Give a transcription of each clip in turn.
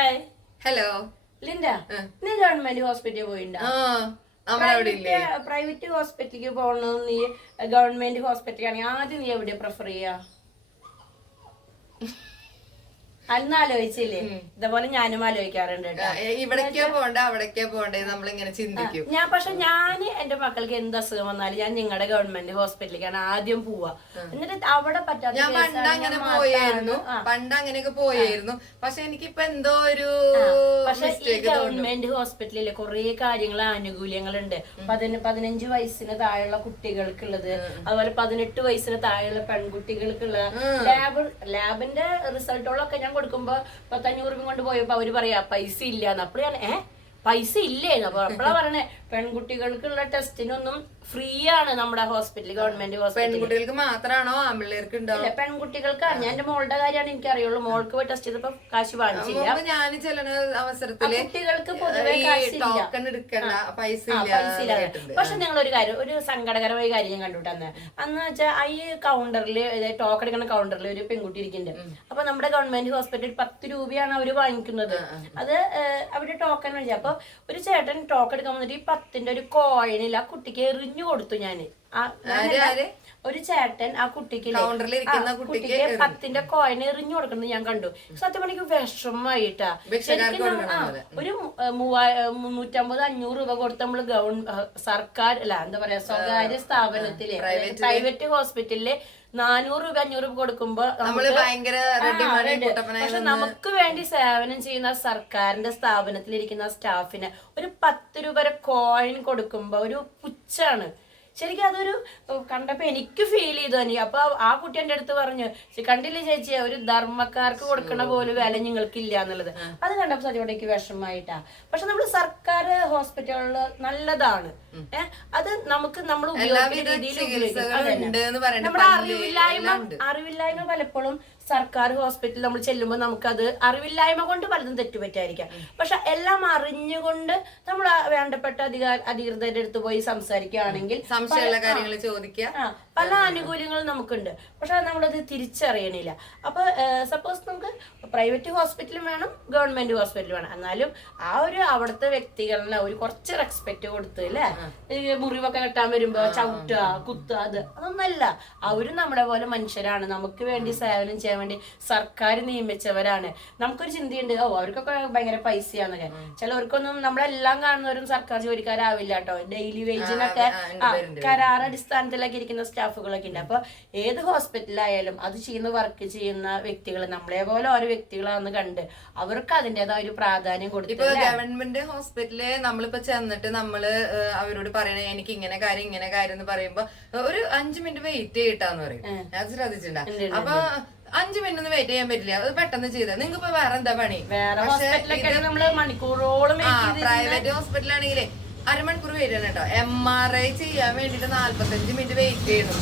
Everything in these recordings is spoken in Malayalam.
ഹായ് ഹലോ ലിൻഡ, നീ ഗവൺമെന്റ് ഹോസ്പിറ്റലിൽ പോയിണ്ടോ? പ്രൈവറ്റ് ഹോസ്പിറ്റലിലേക്ക് പോകണം. നീ ഗവൺമെന്റ് ഹോസ്പിറ്റലാണെങ്കിൽ ആദ്യം നീ എവിടെ പ്രിഫർ ചെയ്യാ? അന്ന് ആലോചിച്ചില്ലേ? ഇതേപോലെ ഞാനും ആലോചിക്കാറുണ്ട് ഇവിടേക്കാ പോണ്ടേ അവിടേക്കാ പോണ്ടേ നമ്മളിങ്ങനെ ചിന്തിക്കും. ഞാൻ എന്റെ മക്കൾക്ക് എന്ത് അസുഖം വന്നാലും ഞാൻ നിങ്ങളുടെ ഗവൺമെന്റ് ഹോസ്പിറ്റലിലേക്കാണ് ആദ്യം പോവാ. എന്നിട്ട് അവിടെ പറ്റാത്ത ഞാൻ പണ്ട് അങ്ങനെ പോയായിരുന്നു. പക്ഷെ എനിക്കിപ്പോ എന്തോ ഒരു ഗവൺമെന്റ് ഹോസ്പിറ്റലില് കുറെ കാര്യങ്ങൾ ആനുകൂല്യങ്ങളുണ്ട്. 15 വയസ്സിന് താഴെയുള്ള കുട്ടികൾക്കുള്ളത്, അതുപോലെ 18 വയസ്സിന് താഴെയുള്ള പെൺകുട്ടികൾക്കുള്ള ലാബിന്റെ റിസൾട്ടുകളൊക്കെ ഞാൻ കൊടുക്കുമ്പോ 500 രൂപ കൊണ്ട് പോയപ്പോ അവര് പറയാ പൈസ ഇല്ലാന്ന്. അപ്പഴാണ് പൈസ ഇല്ലേന്ന്. അപ്പൊ അപ്പഴാ പറഞ്ഞേ പെൺകുട്ടികൾക്കുള്ള ടെസ്റ്റിനൊന്നും ഫ്രീ ആണ് നമ്മുടെ ഹോസ്പിറ്റൽ, ഗവൺമെന്റ് ഹോസ്പിറ്റൽ. പെൺകുട്ടികൾക്ക് മാത്രമാണോ ആമ്പിള്ളേർക്ക് ഉണ്ടാവും? പെൺകുട്ടികൾക്കാണ്. ഞാൻ എന്റെ മോളുടെ കാര്യമാണ് എനിക്കറിയുള്ളൂ. മോൾക്ക് പോയി ടെസ്റ്റ് ചെയ്തപ്പോ കാശ് വാങ്ങിച്ചില്ല. ഞാൻ ചില അവസരത്തില് കുട്ടികൾക്ക് പൊതുവെ ടോക്കൺ എടുക്കണ്ട, പൈസ ഇല്ല. പക്ഷെ നിങ്ങളൊരു കാര്യം, ഒരു സങ്കടകരമായ കാര്യം ഞാൻ കണ്ടുവിട്ടെന്ന്. അന്ന് വെച്ചാൽ ഈ കൗണ്ടറിൽ, ടോക്കൺ എടുക്കുന്ന കൗണ്ടറിൽ ഒരു പെൺകുട്ടി ഇരിക്കുന്നുണ്ട്. അപ്പൊ നമ്മുടെ ഗവൺമെന്റ് ഹോസ്പിറ്റലിൽ 10 രൂപയാണ് അവര് വാങ്ങിക്കുന്നത്. അത് അവരുടെ ടോക്കൺ വഴി. അപ്പൊ ഒരു ചേട്ടൻ ടോക്കൺ എടുക്കാൻ വന്നിട്ട് ഈ 10ന്റെ ഒരു കോയിനിൽ ആ കുട്ടിക്ക് എറിഞ്ഞു കൊടുത്തു. ഒരു ചേട്ടൻ ആ കുട്ടിക്ക് 10ന്റെ കോയിൻ എറിഞ്ഞു കൊടുക്കുന്നത് ഞാൻ കണ്ടു. സത്യം എനിക്ക് വിഷമമായിട്ടാ. ഒരു 350-500 രൂപ കൊടുത്ത് നമ്മള് സർക്കാർ അല്ല എന്താ പറയാ സ്വകാര്യ സ്ഥാപനത്തില്, പ്രൈവറ്റ് ഹോസ്പിറ്റലില് 400 രൂപ 500 രൂപ കൊടുക്കുമ്പോ പക്ഷെ നമുക്ക് വേണ്ടി സേവനം ചെയ്യുന്ന സർക്കാരിന്റെ സ്ഥാപനത്തിലിരിക്കുന്ന സ്റ്റാഫിന് ഒരു 10 രൂപ കോയിൻ കൊടുക്കുമ്പോ ഒരു പുച്ഛാണ്. ശരിക്കും അതൊരു കണ്ടപ്പോ എനിക്ക് ഫീൽ ചെയ്തു തന്നെ. അപ്പൊ ആ കുട്ടി എന്റെ അടുത്ത് പറഞ്ഞു, കണ്ടില്ലേ ചേച്ചി, ഒരു ധർമ്മക്കാർക്ക് കൊടുക്കണ പോലെ വില നിങ്ങൾക്കില്ല എന്നുള്ളത്. അത് കണ്ടപ്പോ സത്യം എനിക്ക് വിഷമമായിട്ടാ. പക്ഷെ നമ്മള് സർക്കാർ ഹോസ്പിറ്റലുകളില് നല്ലതാണ്. അത് നമുക്ക് നമ്മൾ ഉപയോഗിക്കുന്ന രീതിയിൽ നമ്മുടെ അറിവില്ലായ്മ പലപ്പോഴും സർക്കാർ ഹോസ്പിറ്റലിൽ നമ്മൾ ചെല്ലുമ്പോൾ നമുക്കത് അറിവില്ലായ്മ കൊണ്ട് പലതും തെറ്റുപറ്റായിരിക്കാം. പക്ഷെ എല്ലാം അറിഞ്ഞുകൊണ്ട് നമ്മൾ വേണ്ടപ്പെട്ട അധികൃതരുടെ അടുത്ത് പോയി സംസാരിക്കുകയാണെങ്കിൽ പല ആനുകൂല്യങ്ങളും നമുക്കുണ്ട്. പക്ഷെ നമ്മളത് തിരിച്ചറിയണില്ല. അപ്പൊ സപ്പോസ് നമുക്ക് പ്രൈവറ്റ് ഹോസ്പിറ്റലും വേണം, ഗവൺമെന്റ് ഹോസ്പിറ്റലും വേണം. എന്നാലും ആ ഒരു അവിടുത്തെ വ്യക്തികളെ ഒരു കുറച്ച് റെസ്പെക്ട് കൊടുത്ത് അല്ലേ, മുറിവൊക്കെ കെട്ടാൻ വരുമ്പോ ചവിട്ടുക കുത്തുക അതൊന്നല്ല. അവരും നമ്മളെ പോലെ മനുഷ്യരാണ്. നമുക്ക് വേണ്ടി സേവനം ചെയ്യാൻ വേണ്ടി സർക്കാർ നിയമിച്ചവരാണ്. നമുക്കൊരു ചിന്തയുണ്ട്, അവർക്കൊക്കെ ഭയങ്കര പൈസയാന്നൊക്കെ. ചിലവർക്കൊന്നും നമ്മളെല്ലാം കാണുന്നവരും സർക്കാർ ജോലിക്കാരാവില്ല കേട്ടോ. ഡെയിലി വേജിനൊക്കെ കരാർ അടിസ്ഥാനത്തിലൊക്കെ ഇരിക്കുന്ന സ്റ്റാഫുകളൊക്കെ ഉണ്ട്. അപ്പൊ ഏത് ഹോസ്പിറ്റലായാലും അത് ചെയ്യുന്ന വർക്ക് ചെയ്യുന്ന വ്യക്തികൾ നമ്മളെ പോലെ ഓരോ വ്യക്തികളാന്ന് കണ്ട് അവർക്ക് അതിൻ്റെതായ ഒരു പ്രാധാന്യം കൊടുത്തു. ഇപ്പൊ ഗവൺമെന്റ് ഹോസ്പിറ്റലില് നമ്മളിപ്പോ ചെന്നിട്ട് നമ്മള് അവരോട് പറയണേ എനിക്ക് ഇങ്ങനെ കാര്യം എന്ന് പറയുമ്പോ ഒരു 5 മിനിറ്റ് വെയിറ്റ് ചെയ്തിട്ടാന്ന് പറയും. ഞാൻ ശ്രദ്ധിച്ചിട്ടുണ്ടാ. അപ്പൊ 5 മിനിറ്റ് ഒന്നും വെയിറ്റ് ചെയ്യാൻ പറ്റില്ല, അത് പെട്ടെന്ന് ചെയ്തത്. നിങ്ങൾക്ക് ഇപ്പൊ വേറെ എന്താ പണി? മണിക്കൂറോളം പ്രൈവറ്റ് ഹോസ്പിറ്റലാണെങ്കിലേ അരമണിക്കൂർ വെയിറ്റ് ചെയ്യണം കേട്ടോ. MRI ചെയ്യാൻ വേണ്ടിട്ട് 45 മിനിറ്റ് വെയിറ്റ് ചെയ്യണം.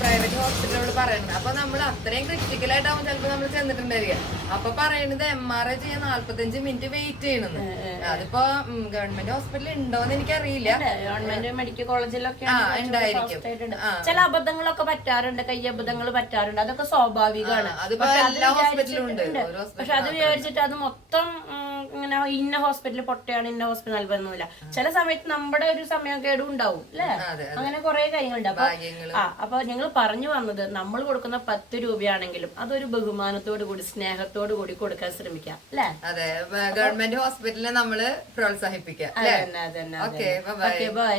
പ്രൈവറ്റ് ഹോസ്പിറ്റലോട് പറയുന്നത്. അപ്പൊ നമ്മൾ അത്രയും ക്രിട്ടിക്കൽ ആയിട്ടാവും ചിലപ്പോ നമ്മൾ ചെന്നിട്ടുണ്ടായിരിക്കുക. അപ്പൊ പറയണത് MRI ചെയ്യാൻ 45 മിനിറ്റ് വെയിറ്റ് ചെയ്യണമെന്ന്. അതിപ്പോ ഗവൺമെന്റ് ഹോസ്പിറ്റലിൽ ഉണ്ടോന്ന് എനിക്കറിയില്ല. ഗവൺമെന്റ് മെഡിക്കൽ കോളേജിലൊക്കെ ഉണ്ടായിരിക്കും. ചില അബദ്ധങ്ങളൊക്കെ പറ്റാറുണ്ട്, കൈ അബദ്ധങ്ങൾ പറ്റാറുണ്ട്. അതൊക്കെ സ്വാഭാവികമാണ്. അതിപ്പോ എല്ലാ ഹോസ്പിറ്റലും ഉണ്ട്. പക്ഷെ അത് വിചാരിച്ചിട്ട് അത് മൊത്തം ഇങ്ങനെ ഇന്ന ഹോസ്പിറ്റലിൽ പൊട്ടയാണ്, ഇന്ന ഹോസ്പിറ്റൽ നൽകുന്നില്ല. ചില സമയത്ത് നമ്മുടെ ഒരു സമയക്കേടും ഉണ്ടാവും അല്ലെ. അങ്ങനെ കുറെ കാര്യങ്ങളുണ്ട്. അപ്പൊ ഞങ്ങൾ പറഞ്ഞു വന്നത്, നമ്മൾ കൊടുക്കുന്ന 10 രൂപയാണെങ്കിലും അതൊരു ബഹുമാനത്തോടു കൂടി സ്നേഹത്തോടു കൂടി കൊടുക്കാൻ ശ്രമിക്കാം അല്ലെ. അതെ, ഗവൺമെന്റ് ഹോസ്പിറ്റലിനെ നമ്മള് പ്രോത്സാഹിപ്പിക്കാം. ബൈ.